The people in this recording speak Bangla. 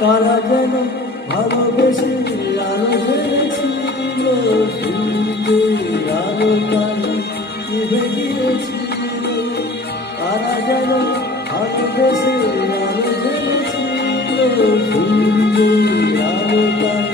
তারা যেন ভালোবেসে আলো ঝেড়েছিল, সূর্যের আলো তারা নিভে গিয়েছিল। তারা যেন ভালোবেসে আলো ঝেড়েছিল, সূর্যের আলো তারা